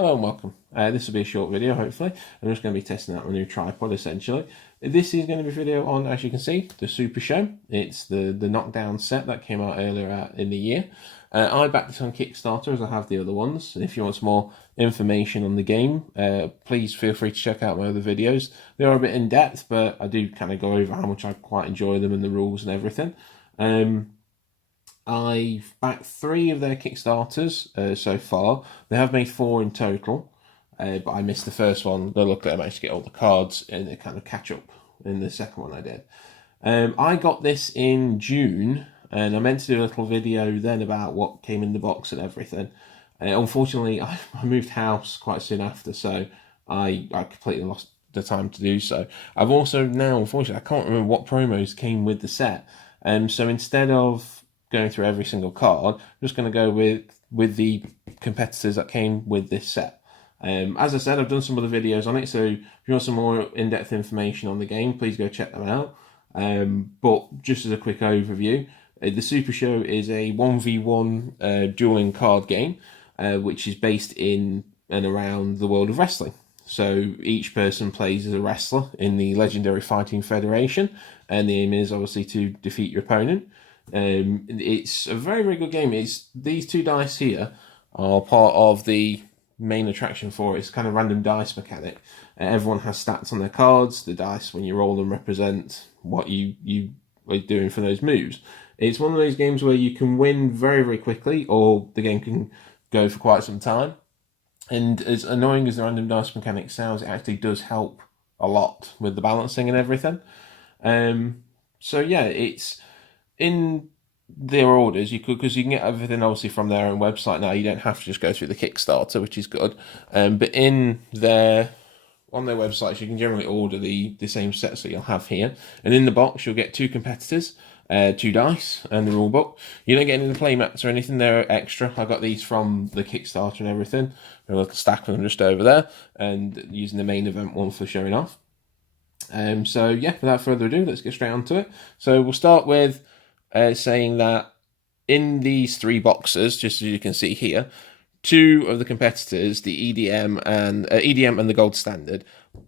Hello and welcome. This will be a short video, hopefully. I'm just going to be testing out my new tripod, essentially. This is going to be a video on, as you can see, the Supershow. It's the Knockdown set that came out earlier in the year. I backed this on Kickstarter, as I have the other ones. And if you want some more information on the game, please feel free to check out my other videos. They are a bit in-depth, but I do kind of go over how much I quite enjoy them and the rules and everything. I've backed 3 of their Kickstarters so far. They have made 4 in total, but I missed the first one. But luckily I managed to get all the cards and they kind of catch up in the second one I did. I got this in June, and I meant to do a little video then about what came in the box and everything. Unfortunately, I moved house quite soon after, so I completely lost the time to do so. I've also now, unfortunately, I can't remember what promos came with the set. So instead of going through every single card, I'm just going to go with the competitors that came with this set. As I said, I've done some other videos on it, so if you want some more in-depth information on the game, please go check them out. But just as a quick overview, the Supershow is a 1v1 dueling card game, which is based in and around the world of wrestling. So each person plays as a wrestler in the Legendary Fighting Federation, and the aim is obviously to defeat your opponent. It's a very, very good game. These 2 dice here are part of the main attraction for it. It's kind of random dice mechanic. Everyone has stats on their cards. The dice, when you roll them, represent what you are doing for those moves. It's one of those games where you can win very, very quickly, or the game can go for quite some time. And as annoying as the random dice mechanic sounds, it actually does help a lot with the balancing and everything. So yeah, it's in their orders, because you can get everything obviously from their own website now. You don't have to just go through the Kickstarter, which is good. But on their websites, you can generally order the same sets that you'll have here. And in the box, you'll get 2 competitors, 2 dice, and the rule book. You don't get any of the playmats or anything. They're extra. I got these from the Kickstarter and everything. A little stack of them just over there, and using the main event one for showing off. So yeah, without further ado, let's get straight onto it. So we'll start with saying that in these 3 boxes, just as you can see here, 2 of the competitors, the EDM and the Gold Standard,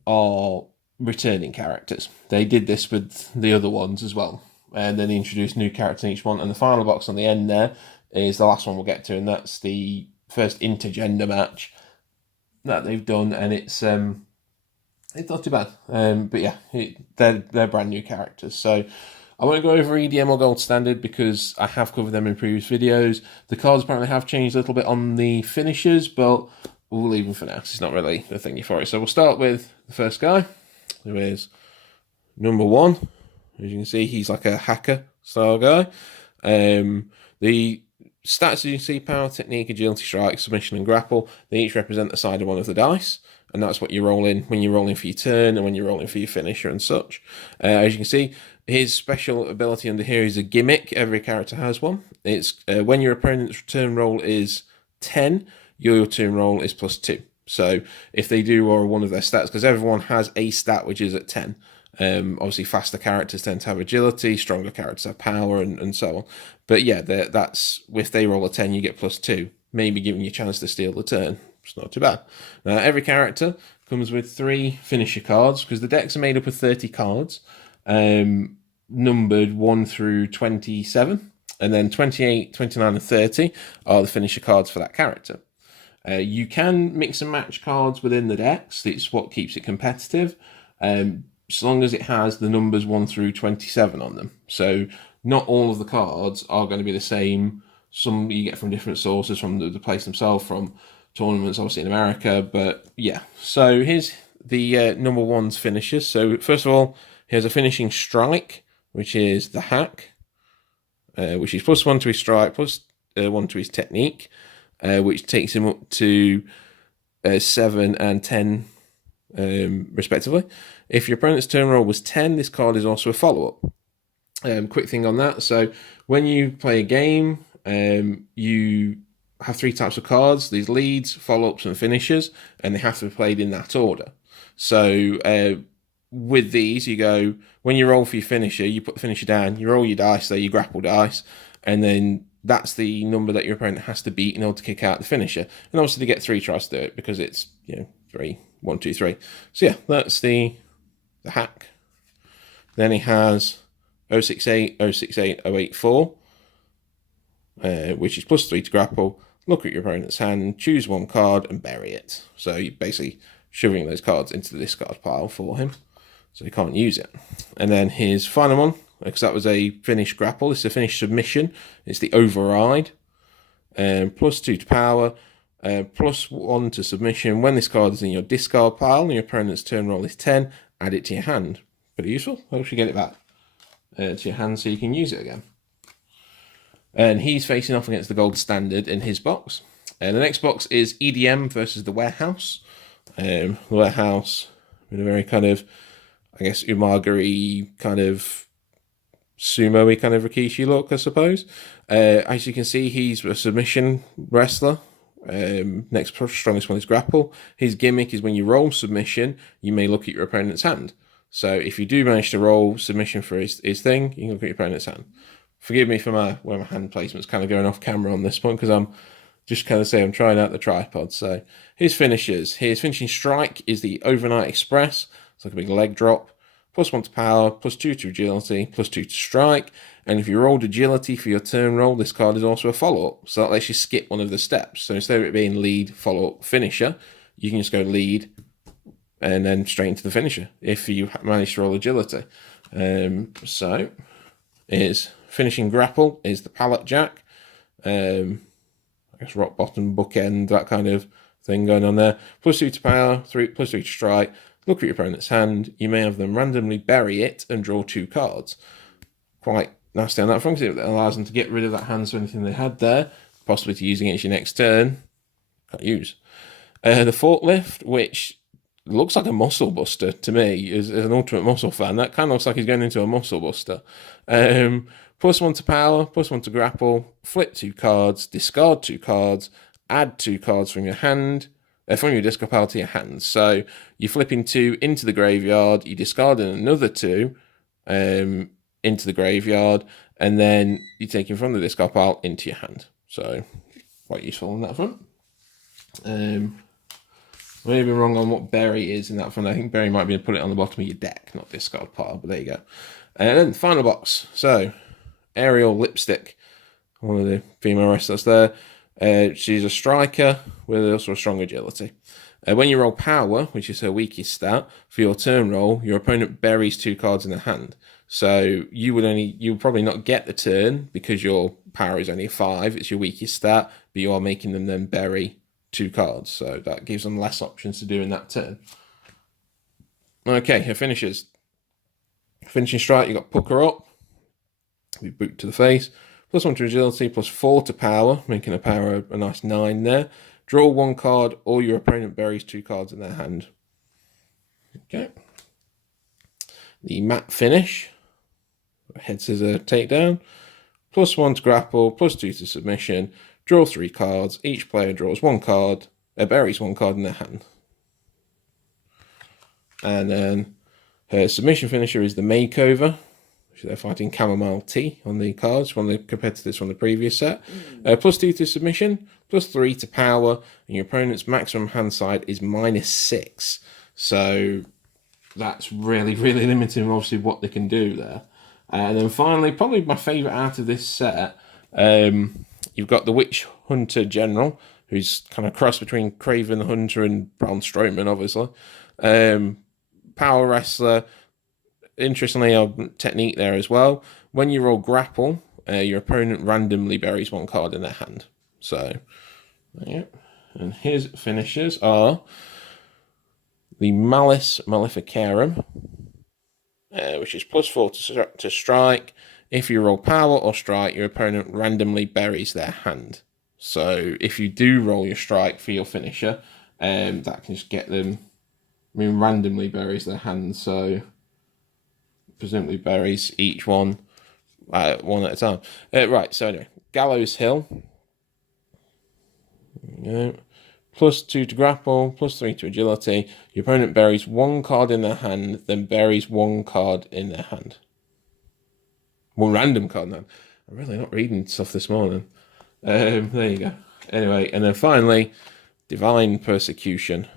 are returning characters. They did this with the other ones as well, and then they introduced new characters in each one. And the final box on the end there is the last one we'll get to, and that's the first intergender match that they've done, and it's not too bad. But yeah, they're brand new characters. So I won't go over EDM or Gold Standard because I have covered them in previous videos. The cards apparently have changed a little bit on the finishers, but we'll leave them for now because it's not really the thingy for it. So we'll start with the first guy, who is number 1. As you can see, he's like a hacker style guy. The stats, as you can see, power, technique, agility, strike, submission, and grapple, they each represent the side of one of the dice. And that's what you roll in when you're rolling for your turn and when you're rolling for your finisher and such. As you can see, his special ability under here is a gimmick. Every character has one. It's when your opponent's turn roll is 10, your turn roll is +2. So if they do roll one of their stats, because everyone has a stat which is at 10. Obviously, faster characters tend to have agility, stronger characters have power, and so on. But yeah, that's if they roll a 10, you get +2, maybe giving you a chance to steal the turn. It's not too bad. Now, every character comes with 3 finisher cards, because the decks are made up of 30 cards, numbered 1 through 27, and then 28, 29, and 30 are the finisher cards for that character. You can mix and match cards within the decks. It's what keeps it competitive, so long as it has the numbers 1 through 27 on them. So not all of the cards are going to be the same. Some you get from different sources, from the place themselves, from tournaments obviously in America, but yeah. So here's the number 1's finishers. So first of all, here's a finishing strike, which is the hack, which is +1 to his strike, +1 to his technique, which takes him up to 7 and 10 respectively. If your opponent's turn roll was 10, this card is also a follow-up. Quick thing on that, so when you play a game, you have 3 types of cards: these leads, follow-ups, and finishers, and they have to be played in that order. So with these, you go, when you roll for your finisher, you put the finisher down, you roll your dice there, your grapple dice, and then that's the number that your opponent has to beat in order to kick out the finisher. And obviously they get 3 tries to do it because it's, 3, 1, 2, 3. So yeah, that's the hack. Then he has 068, 068, 084, which is +3 to grapple. Look at your opponent's hand, choose one card and bury it. So you're basically shoving those cards into the discard pile for him, so he can't use it. And then his final one, because that was a finished grapple, this is a finished submission. It's the override. +2 to power, +1 to submission. When this card is in your discard pile and your opponent's turn roll is 10, add it to your hand. Pretty useful. Helps you get it back to your hand so you can use it again. And he's facing off against the gold standard in his box. And the next box is EDM versus the Warehouse. The Warehouse with a very kind of, I guess, Umaga-y kind of sumo-y kind of Rikishi look, I suppose. As you can see, he's a submission wrestler. Next strongest one is grapple. His gimmick is when you roll submission, you may look at your opponent's hand. So if you do manage to roll submission for his thing, you can look at your opponent's hand. Forgive me for where my hand placement's kind of going off camera on this point, because I'm just kind of saying I'm trying out the tripod. So his finishers. His finishing strike is the Overnight Express. It's like a big leg drop. +1 to power, +2 to agility, +2 to strike. And if you rolled agility for your turn roll, this card is also a follow-up. So that lets you skip one of the steps. So instead of it being lead, follow-up, finisher, you can just go lead and then straight into the finisher if you manage to roll agility. So his finishing grapple is the pallet jack. I guess rock bottom, bookend, that kind of thing going on there. +2 to power, +3 to strike. Look at your opponent's hand. You may have them randomly bury it and draw 2 cards. Quite nasty on that front, because it allows them to get rid of that hand, so anything they had there, possibly to use against your next turn, can't use. The forklift, which looks like a muscle buster to me, as an Ultimate Muscle fan. That kind of looks like he's going into a muscle buster. +1 to power, +1 to grapple, flip 2 cards, discard 2 cards, add 2 cards from your hand, from your discard pile to your hand. So you're flipping 2 into the graveyard, you discarding another 2 into the graveyard, and then you're taking from the discard pile into your hand. So quite useful on that front. Maybe wrong on what bury is in that front. I think bury might be to put it on the bottom of your deck, not discard pile, but there you go. And then the final box. So Aerial Lipstick, one of the female wrestlers there. She's a striker with also a strong agility. When you roll power, which is her weakest stat, for your turn roll, your opponent buries 2 cards in their hand. So you would probably not get the turn because your power is only a 5. It's your weakest stat, but you are making them then bury 2 cards. So that gives them less options to do in that turn. Okay, her finishers. Finishing strike, you got pucker up. We boot to the face. +1 to agility, +4 to power, making a power a nice 9 there. Draw 1 card, or your opponent buries 2 cards in their hand. Okay. The matte finish. Head scissor takedown. +1 to grapple, +2 to submission. Draw 3 cards. Each player draws 1 card, buries 1 card in their hand. And then her submission finisher is the makeover. They're fighting chamomile tea on the cards, one of the competitors from the previous set. +2 to submission, +3 to power, and your opponent's maximum hand side is -6. So that's really, really limiting, obviously, what they can do there. And then finally, probably my favourite out of this set, you've got the Witch Hunter General, who's kind of cross between Craven the Hunter and Braun Strowman, obviously. Power wrestler. Interestingly, a technique there as well. When you roll grapple, your opponent randomly buries 1 card in their hand. So, yeah. And his finishers are the Malice Maleficarum, which is +4 to strike. If you roll power or strike, your opponent randomly buries their hand. So if you do roll your strike for your finisher, that can just get them, randomly buries their hand. So presumably buries each one one at a time. Right, so anyway, Gallows Hill. +2 to grapple, +3 to agility. Your opponent buries 1 card in their hand, then buries 1 card in their hand. 1 random card now. I'm really not reading stuff this morning. There you go. Anyway, and then finally, Divine Persecution.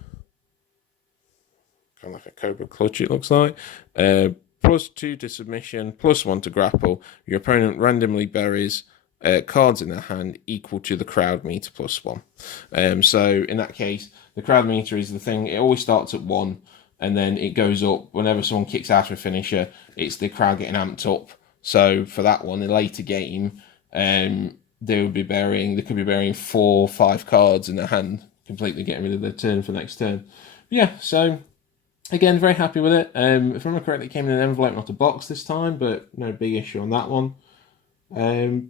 Kind of like a Cobra Clutch, it looks like. +2 to submission, +1 to grapple. Your opponent randomly buries cards in their hand equal to the crowd meter +1. So in that case, the crowd meter is the thing. It always starts at 1, and then it goes up whenever someone kicks out of a finisher. It's the crowd getting amped up. So for that one, in a later game, they could be burying 4 or 5 cards in their hand, completely getting rid of their turn for next turn. But yeah, so again, very happy with it. If I remember correctly, it came in an envelope, not a box this time, but no big issue on that one.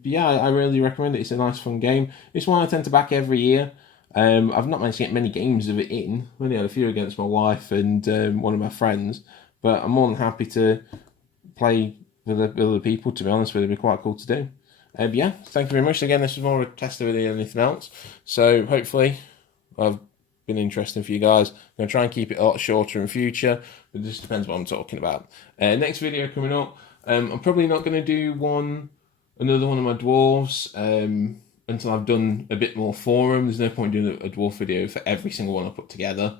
Yeah, I really recommend it. It's a nice, fun game. It's one I tend to back every year. I've not managed to get many games of it in. I've only had a few against my wife and one of my friends, but I'm more than happy to play with other people, to be honest with it. It'd be quite cool to do. Yeah, thank you very much. Again, this was more of a tester video than anything else. So hopefully I've been interesting for you guys. I'm going to try and keep it a lot shorter in future, but it just depends what I'm talking about. Next video coming up, I'm probably not going to do another one of my dwarves until I've done a bit more for them. There's no point doing a dwarf video for every single one I put together.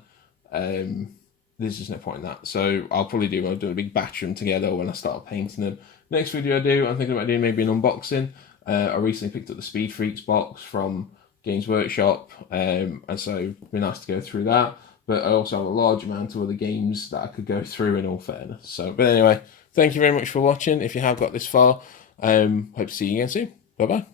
There's just no point in that. So I'll probably do a big batch of them together when I start painting them. Next video I do, I'm thinking about doing maybe an unboxing. I recently picked up the Speed Freaks box from Games Workshop, and so it'd be nice to go through that. But I also have a large amount of other games that I could go through, in all fairness. So, but anyway, thank you very much for watching. If you have got this far, hope to see you again soon. Bye bye.